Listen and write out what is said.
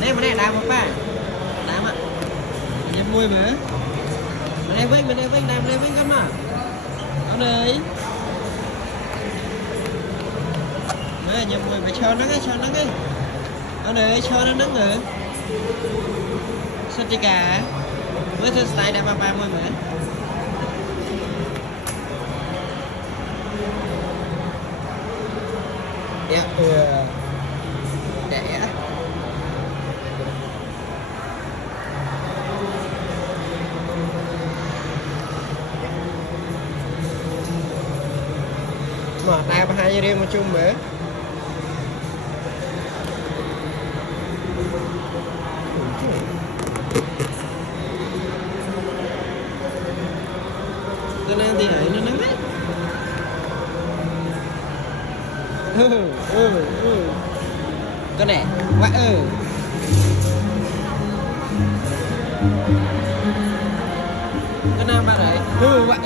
Nè mà này đào một ba. Đào ạ. Nhập mùi mà. Mình đây vinh, đào đây vinh con mà. Ở đây. Mới nhập mùi phải cho nó cái. Ở đây cho nó nắng nữa. Sao chị cả. Mới thưa style đã ba mùi mà. Dạ, đẻ mà ta ba hai riêng một chung nữa cho nên thì ấy nó nắng đấy con này quá con nào bạn đấy quá